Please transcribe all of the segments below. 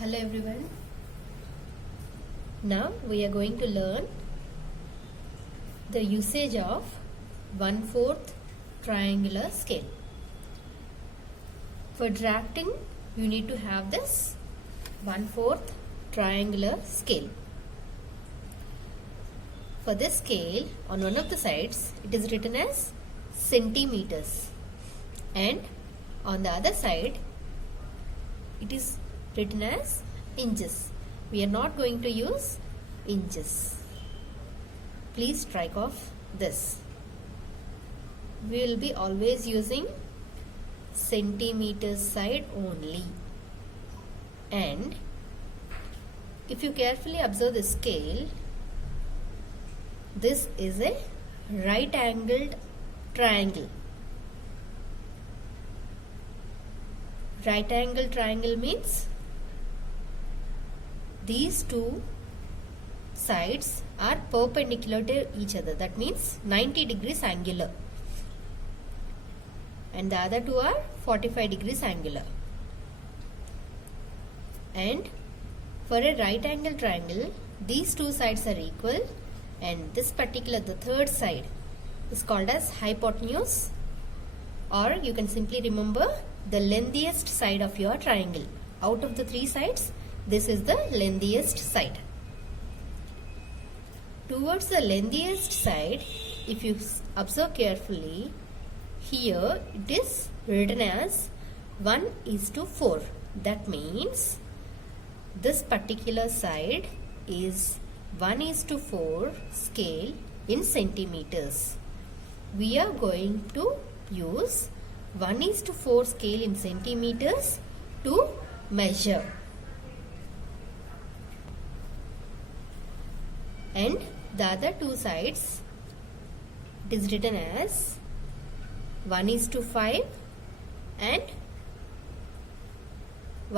Hello everyone. Now we are going to learn the usage of 1/4 triangular scale. For drafting, you need to have this 1/4 triangular scale. For this scale, on one of the sides, it is written as centimeters, and on the other side, it is written as inches. We are not going to use inches. Please strike off this. We will be always using centimeters side only. And if you carefully observe the scale, this is a right angled triangle. Right angled triangle means these two sides are perpendicular to each other. That means 90 degrees angular. And the other two are 45 degrees angular. And for a right angle triangle, these two sides are equal, and this particular, the third side, is called as hypotenuse, or you can simply remember the lengthiest side of your triangle. Out of the three sides, this is the lengthiest side. Towards the lengthiest side, if you observe carefully, here it is written as 1:4. That means this particular side is 1:4 scale in centimeters. We are going to use 1:4 scale in centimeters to measure. And the other two sides, it is written as 1:5 and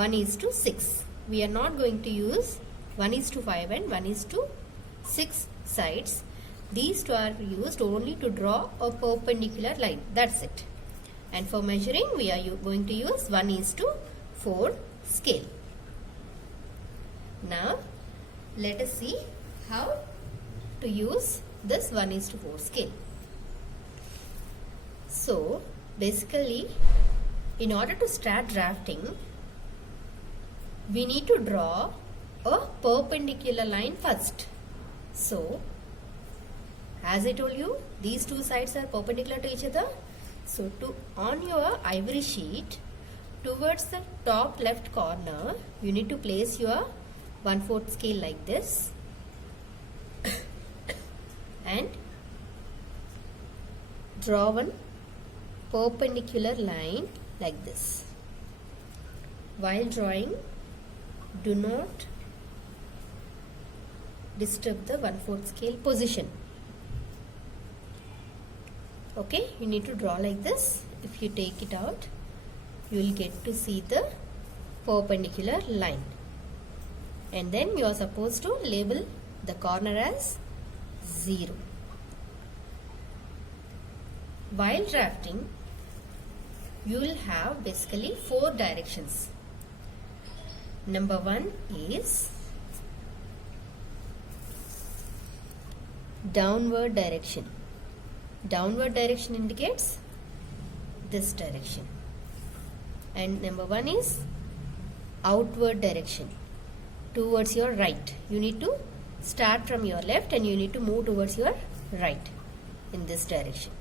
1:6. We are not going to use 1:5 and 1:6 sides. These two are used only to draw a perpendicular line. That's it. And for measuring, we are going to use 1:4 scale. Now, let us see how to use this 1:4 scale. So, basically, in order to start drafting, we need to draw a perpendicular line first. So, as I told you, these two sides are perpendicular to each other. So, on your ivory sheet, towards the top left corner, you need to place your 1/4 scale like this. And draw one perpendicular line like this. While drawing, do not disturb the 1/4 scale position. Okay, you need to draw like this. If you take it out, you will get to see the perpendicular line. And then you are supposed to label the corner as 0. While drafting, you will have basically 4 directions. Number 1 is downward direction. Downward direction indicates this direction. And number 1 is outward direction, towards your right. You need to start from your left and you need to move towards your right in this direction.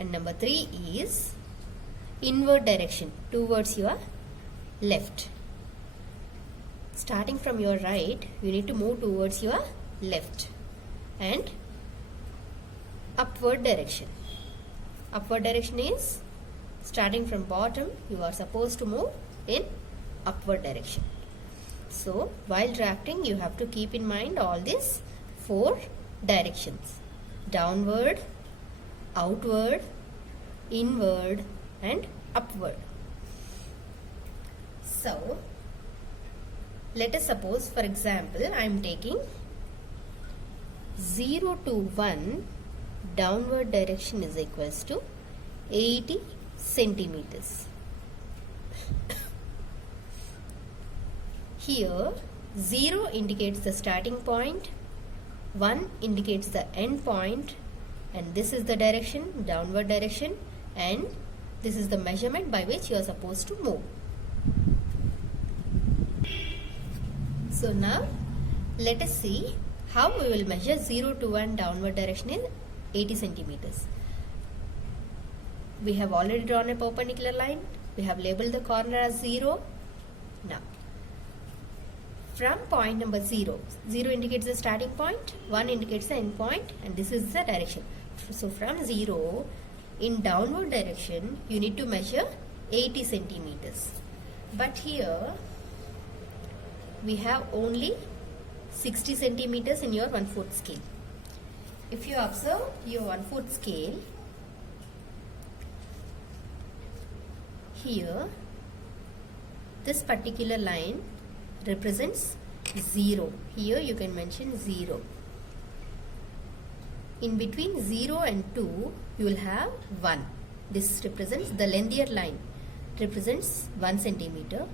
And number 3 is inward direction, towards your left. Starting from your right, you need to move towards your left. And upward direction. Upward direction is starting from bottom, you are supposed to move in upward direction. So, while drafting, you have to keep in mind all these 4 directions: downward, outward, inward, and upward. So, let us suppose, for example, I am taking 0 to 1. Downward direction is equals to 80 centimeters. Here 0 indicates the starting point, 1 indicates the end point, and this is the direction, downward direction, and this is the measurement by which you are supposed to move. So now let us see how we will measure 0 to 1 downward direction in 80 centimeters. We have already drawn a perpendicular line. We have labeled the corner as 0. Now, from point number 0, 0 indicates the starting point, 1 indicates the end point, and this is the direction. So from 0, in downward direction, you need to measure 80 centimeters. But here, we have only 60 centimeters in your 1 foot scale. If you observe your 1 foot scale, here this particular line represents 0. Here you can mention 0. In between 0 and 2 you will have 1. This represents the lengthier line, represents 1 centimeter.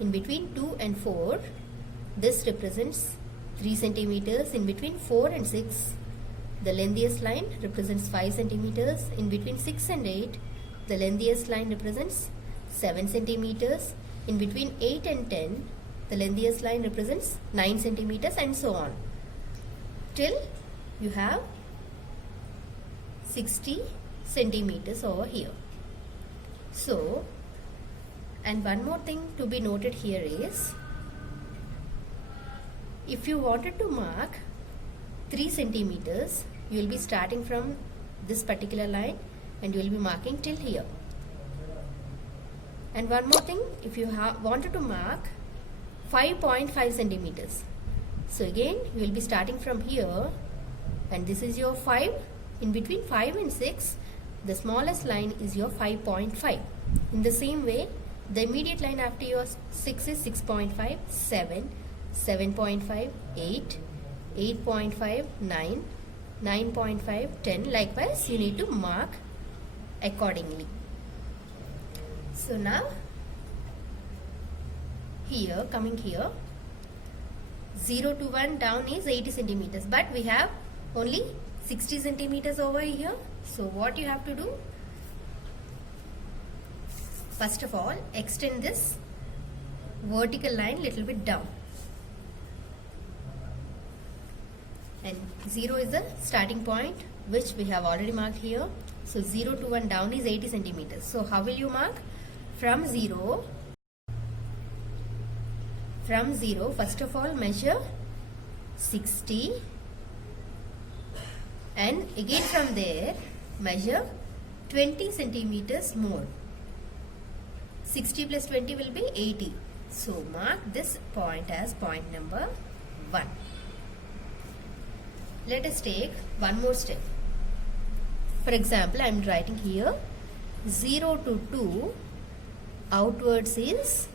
In between 2 and 4 this represents 3 centimeters. In between 4 and 6 the lengthiest line represents 5 centimeters. In between 6 and 8 the lengthiest line represents 7 centimeters. In between 8 and 10 the lengthiest line represents 9 centimeters, and so on till you have 60 centimeters over here. So, and one more thing to be noted here is, if you wanted to mark 3 centimeters, you will be starting from this particular line and you will be marking till here. And one more thing, if you wanted to mark 5.5 centimeters, so again you will be starting from here, and this is your 5. In between 5 and 6 the smallest line is your 5.5. In the same way, the immediate line after your 6 is 6.5, 7, 7.5, 8, 8.5, 9, 9.5, 10. Likewise, you need to mark accordingly. So now, here, coming here, 0 to 1 down is 80 centimeters, but we have only 60 centimeters over here. So what you have to do? First of all, extend this vertical line little bit down. And 0 is the starting point, which we have already marked here. So 0 to 1 down is 80 centimeters. So how will you mark? From 0, first of all measure 60, and again from there measure 20 centimeters more. 60 plus 20 will be 80. So mark this point as point number 1. Let us take one more step. For example, I am writing here 0 to 2 outwards is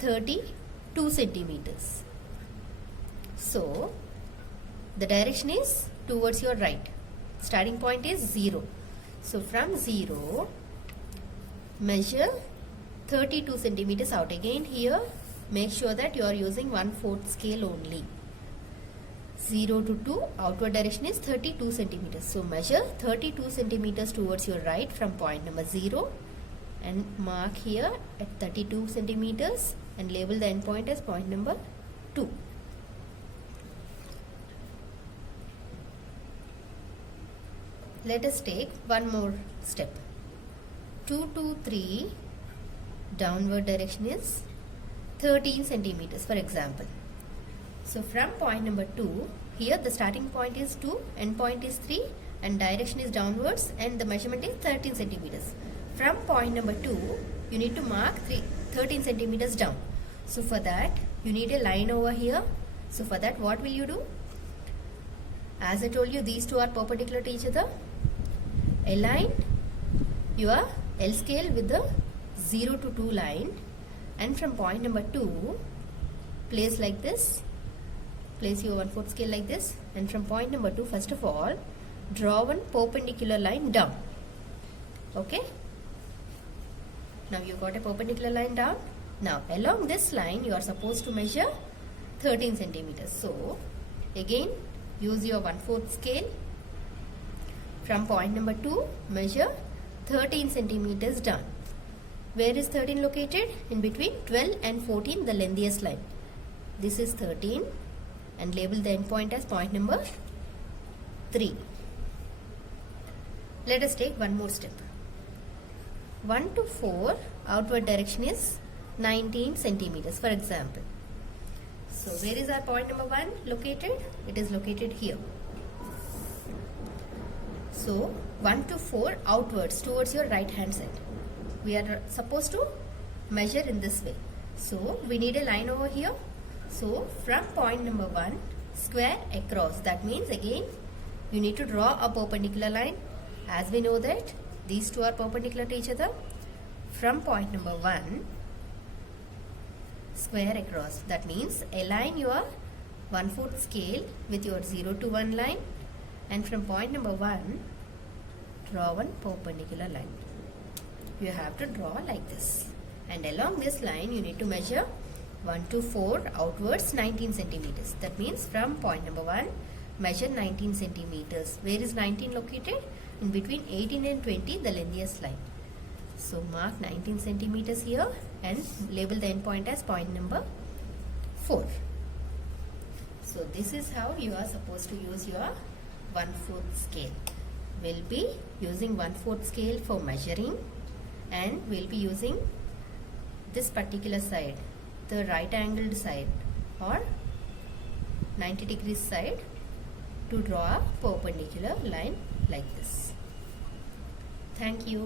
32 centimeters. So the direction is towards your right. Starting point is 0. So from 0 measure 32 centimeters out. Again here make sure that you are using 1/4 scale only. 0 to 2 outward direction is 32 centimeters. So measure 32 centimeters towards your right from point number 0 and mark here at 32 centimeters and label the end point as point number 2. Let us take one more step. 2 to 3 downward direction is 13 centimeters, for example. So from point number 2, here the starting point is 2, end point is 3, and direction is downwards, and the measurement is 13 centimeters. From point number 2, you need to mark 13 centimeters down. So for that, you need a line over here. So for that, what will you do? As I told you, these two are perpendicular to each other. Align your L scale with the 0 to 2 line, and from point number 2, place like this. Place your 1/4 scale like this, and from point number 2, first of all, draw one perpendicular line down. Okay? Now you got a perpendicular line down. Now along this line you are supposed to measure 13 centimeters. So again use your 1/4 scale. From point number 2 measure 13 centimeters down. Where is 13 located? In between 12 and 14, the lengthiest line. This is 13 and label the end point as point number 3. Let us take one more step. 1 to 4 outward direction is 19 centimeters for example. So where is our point number 1 located? It is located here. So 1 to 4 outwards towards your right hand side. We are supposed to measure in this way. So we need a line over here. So from point number 1 square across. That means again you need to draw a perpendicular line. As we know that these two are perpendicular to each other. From point number 1 square across. That means align your 1/4 scale with your 0 to 1 line, and from point number 1 draw one perpendicular line. You have to draw like this, and along this line you need to measure 1 to 4 outwards 19 centimeters. That means from point number 1 measure 19 centimeters. Where is 19 located? In between 18 and 20, the lengthiest line. So mark 19 centimeters here and label the end point as point number 4. So this is how you are supposed to use your 1/4 scale. We'll be using 1/4 scale for measuring, and we'll be using this particular side, the right angled side or 90 degrees side, to draw a perpendicular line like this. Thank you.